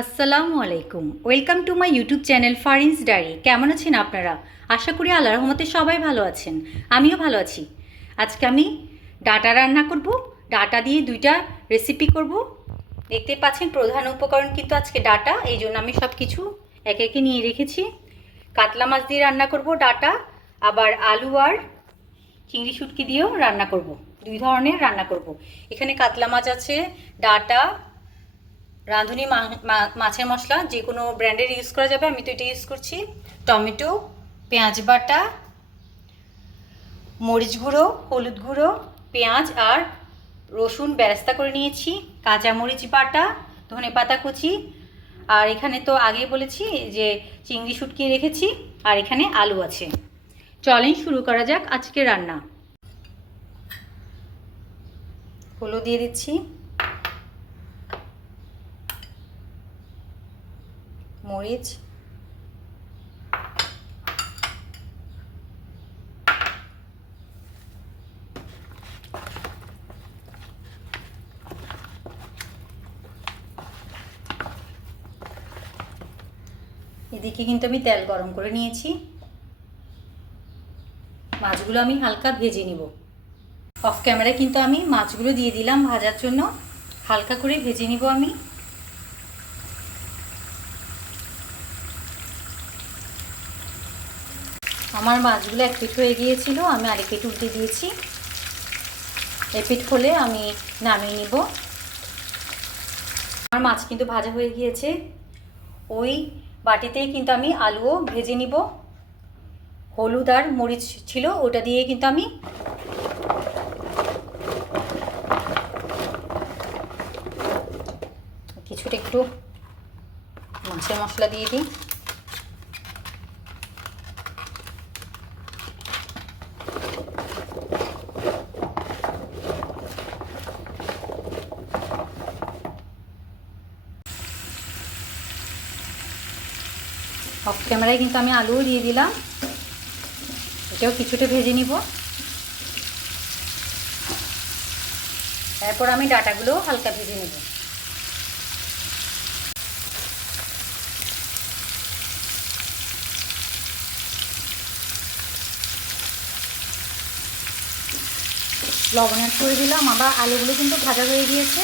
আসসালামু আলাইকুম। Welcome to my YouTube channel Farin's diary. কেমন আছেন আপনারা? আশা করি আল্লাহ রহমতে সবাই ভালো আছেন। আমিও ভালো আছি। আজকে আমি ডাটা রান্না করব। ডাটা দিয়ে দুইটা রেসিপি করব। দেখতে পাচ্ছেন প্রধান উপকরণ কিন্তু আজকে ডাটা। এই জন্য আমি সব কিছু একে একে নিয়ে রেখেছি। কাতলা মাছ দিয়ে রান্না করব ডাটা। আবার আলু আর চিংড়ি শুটকি দিয়েও রান্না করব। দুই ধরনের রান্না করব। এখানে কাতলা মাছ আছে, ডাটা রাঁধুনি মাছের মশলা, যে কোনো ব্র্যান্ডের ইউজ করা যাবে, আমি তো এটা ইউজ করছি। টমেটো, পেঁয়াজ বাটা, মরিচ গুঁড়ো, হলুদ গুঁড়ো, পেঁয়াজ আর রসুন বেরেস্তা করে নিয়েছি, কাঁচা মরিচ বাটা, ধনে পাতা কুচি, আর এখানে তো আগেই বলেছি যে চিংড়ি শুটকি রেখেছি, আর এখানে আলু আছে। চলেন শুরু করা যাক আজকে রান্না। হলুদ দিয়ে দিচ্ছি। মরিচ। এদিকে কিন্তু আমি তেল গরম করে নিয়েছি। মাছগুলো আমি হালকা ভেজে নিব। অফ ক্যামেরায় কিন্তু আমি মাছগুলো দিয়ে দিলাম ভাজার জন্য। হালকা করে ভেজে নিব আমি। আমার মাছগুলো এক পিঠ হয়ে গিয়েছিল, আমি আরেক পিঠ উল্টে দিয়েছি। এ পিঠ হলে আমি নামিয়ে নিব। আমার মাছ কিন্তু ভাজা হয়ে গিয়েছে। ওই বাটিতেই কিন্তু আমি আলুও ভেজে নিব। হলুদ আর মরিচ ছিল, ওটা দিয়ে কিন্তু আমি কিছুটা একটু মাছের মশলা দিয়ে দিই। অফ ক্যামেরায় কিন্তু আমি আলুও দিয়ে দিলাম। এটাও কিছুটা ভেজে নিব। তারপর আমি ডাটাগুলো হালকা ভেজে নেব। লবণ অ্যাড করে দিলাম। আবার আলুগুলো কিন্তু ভাজা হয়ে গিয়েছে।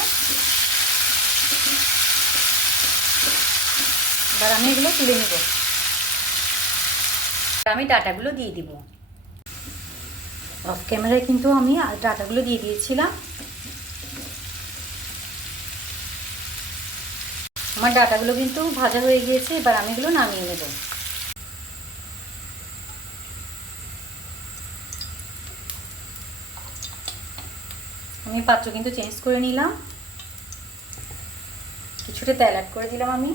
এবার আমি এগুলো তুলে নেব। আমি ডাটাগুলো দিয়ে দিব। অফ ক্যামেরায় কিন্তু আমি ডাটাগুলো দিয়ে দিয়েছিলাম। আমার ডাটাগুলো কিন্তু ভাজা হয়ে গিয়েছে, এবার আমি এগুলো নামিয়ে নেব। আমি পাত্র কিন্তু চেঞ্জ করে নিলাম। কিছুটা তেল অ্যাড করে দিলাম আমি।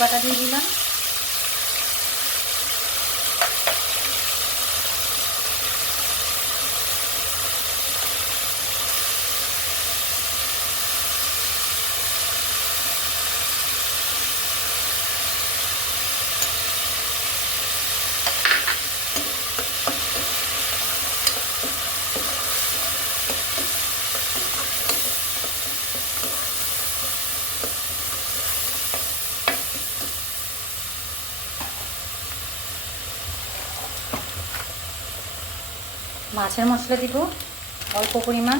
বাটা দিয়ে দিলাম। মাছের মশলা দিব অল্প পরিমাণ।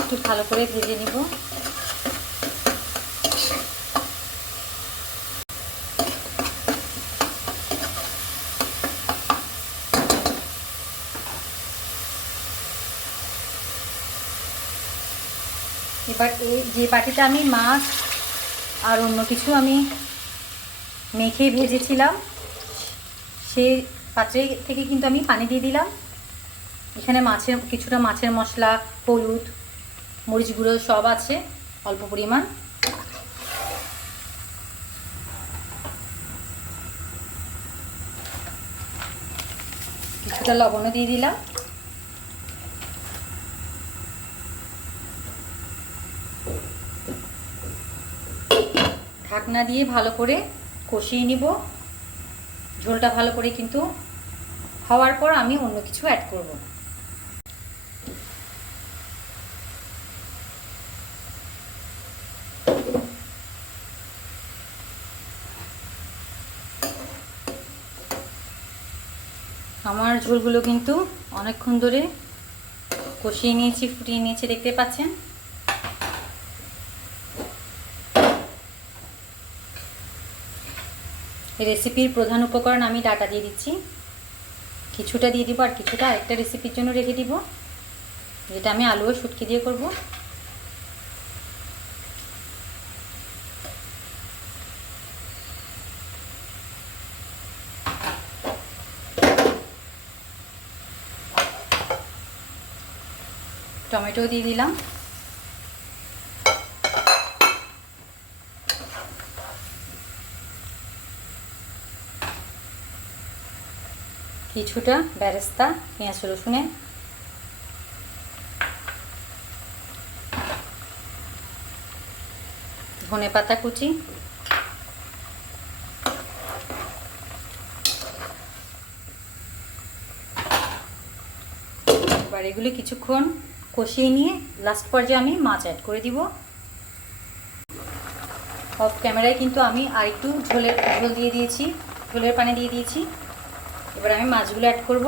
একটু ভালো করে ভেজে নিব। এবার এই যে বাটিতে আমি মাছ আর অন্য কিছু আমি মেখে ভেজেছিলাম, সে পাত্রে থেকে কিন্তু আমি পানি দিয়ে দিলাম। এখানে মাছের, কিছুটা মাছের মশলা, হলুদ, মরিচ গুঁড়ো সব আছে, অল্প পরিমাণ। কিছুটা লবণও দিয়ে দিলাম। ঢাকনা দিয়ে ভালো করে কষিয়ে নিব। ঝোলটা ভালো করে কিন্তু হওয়ার পর আমি অন্য কিছু অ্যাড করব। আমার ঝোলগুলো কিন্তু অনেকক্ষণ ধরে কষিয়ে নিয়েছি, ফুটিয়ে নিয়েছি, দেখতে পাচ্ছেন? রেসিপির প্রধান উপকরণ আমি ডাটা দিয়ে দিচ্ছি। কিছুটা দিয়ে দিব আর কিছুটা আরেকটা রেসিপির জন্য রেখে দিব, যেটা আমি আলু ও শুটকি দিয়ে করব। টমেটো দিয়ে দিলাম। কিছুটা ব্যারেস্তা, পেঁয়াজ রসুনে ধনে পাতা কুচি। এবার এগুলি কিছুক্ষণ কষিয়ে নিয়ে লাস্ট পর্যায়ে আমি মাছ অ্যাড করে দিব। অফ ক্যামেরায় কিন্তু আমি আরেকটু ঝোলের ঝোল দিয়ে দিয়েছি, ঝোলের পানি দিয়ে দিয়েছি। এবার আমি মাছগুলো অ্যাড করব।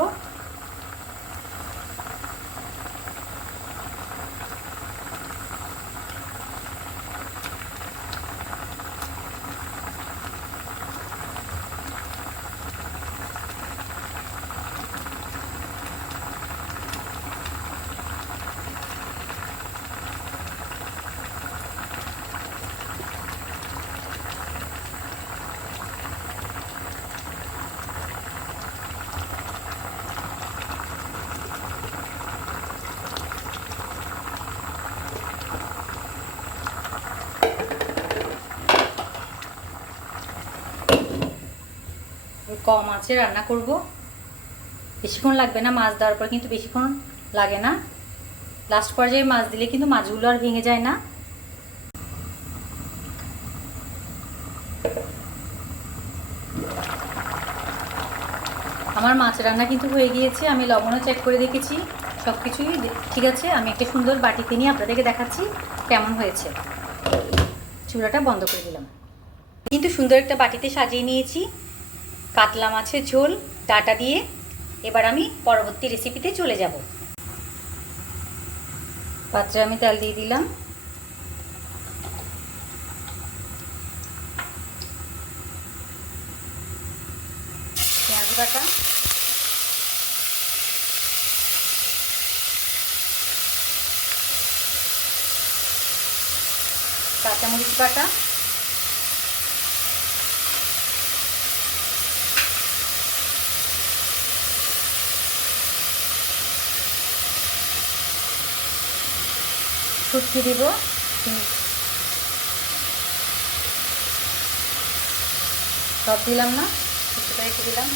কম আছে, রান্না করব। বেশিক্ষণ লাগবে না মাছ দেওয়ার পর, কিন্তু বেশিক্ষণ লাগে না। লাস্ট পর্যায়ে মাছ দিলে কিন্তু মাছগুলো আর ভেঙে যায় না। আমার মাছ রান্না কিন্তু হয়ে গিয়েছে, আমি লবণও চেক করে দেখেছি সব কিছুই ঠিক আছে, আমি একটা সুন্দর বাটিতে নিয়ে আপনাদেরকে দেখাচ্ছি কেমন হয়েছে। চুলাটা বন্ধ করে দিলাম। কিন্তু সুন্দর একটা বাটিতে সাজিয়ে নিয়েছি। কাতলা মাছের ঝোল, ডাটা দিয়ে। এবার আমি পরবর্তী রেসিপিতে চলে যাব। পাত্রে আমি তেল দিয়ে দিলাম। পেঁয়াজ বাটা। কাঁচামরিচ বাটা। শুটকি দিব। সব দিলাম না রেখে দিলাম।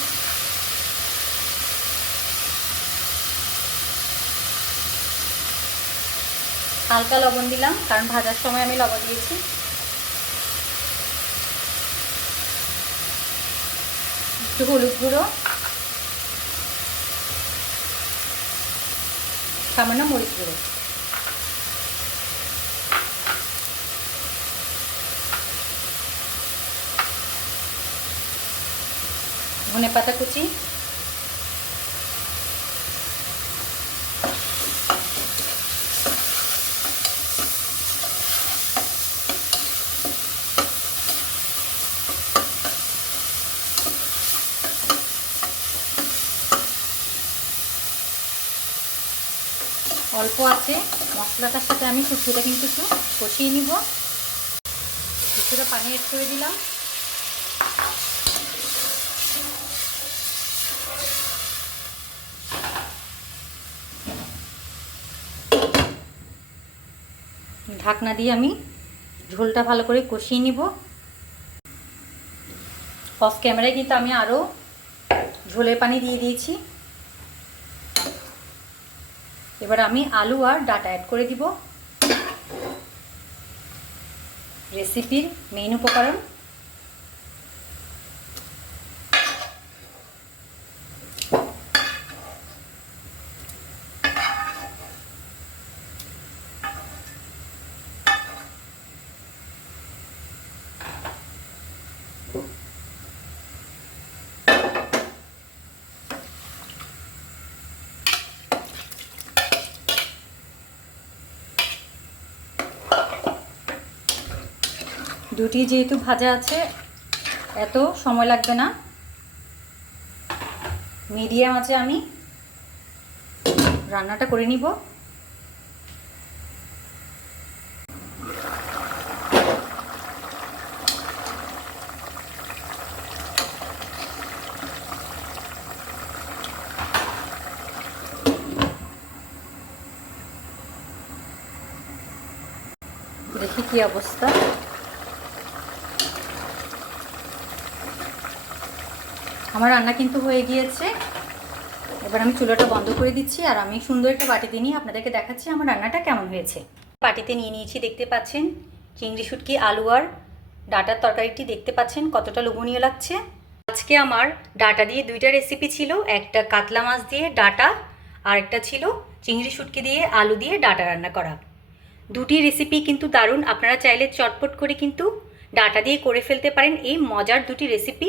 হালকা লবণ দিলাম, কারণ ভাজার সময় আমি লবণ দিয়েছি। একটু হলুদ গুঁড়ো। সামান্য মরিচ গুঁড়ো। ধনে পাতা কুচি। অল্প আছে, মশলাটার সাথে আমি শুক্তোটা কিন্তু একটু কষিয়ে নিব। কিছুটা পানি এড করে দিলাম। ঢাকনা দিয়ে আমি ঝোলটা ভালো করে কষিয়ে নিব। অফ ক্যামেরায় কিন্তু আমি আরও ঝোলের পানি দিয়ে দিয়েছি। এবার আমি আলু আর ডাটা অ্যাড করে দিব। রেসিপির মেইন উপকরণ। দুটি যেহেতু ভাজা আছে, এত সময় লাগবে না। মিডিয়াম আছে আমি। রান্নাটা করে নিব। দেখি কি অবস্থা। আমার রান্না কিন্তু হয়ে গিয়েছে। এবার আমি চুলাটা বন্ধ করে দিচ্ছি আর আমি সুন্দর একটা বাটিতে নিয়ে আপনাদেরকে দেখাচ্ছি আমার রান্নাটা কেমন হয়েছে। বাটিতে নিয়ে নিয়েছি দেখতে পাচ্ছেন চিংড়ি শুটকি, আলু আর ডাটার তরকারিটি দেখতে পাচ্ছেন, কতটা লোভনীয় লাগছে। আজকে আমার ডাটা দিয়ে দুইটা রেসিপি ছিল, একটা কাতলা মাছ দিয়ে ডাটা আর একটা ছিল চিংড়ি শুটকি দিয়ে আলু দিয়ে ডাটা রান্না করা। দুটি রেসিপি কিন্তু দারুণ, আপনারা চাইলে চটপট করে কিন্তু ডাটা দিয়ে করে ফেলতে পারেন, এই মজার দুটি রেসিপি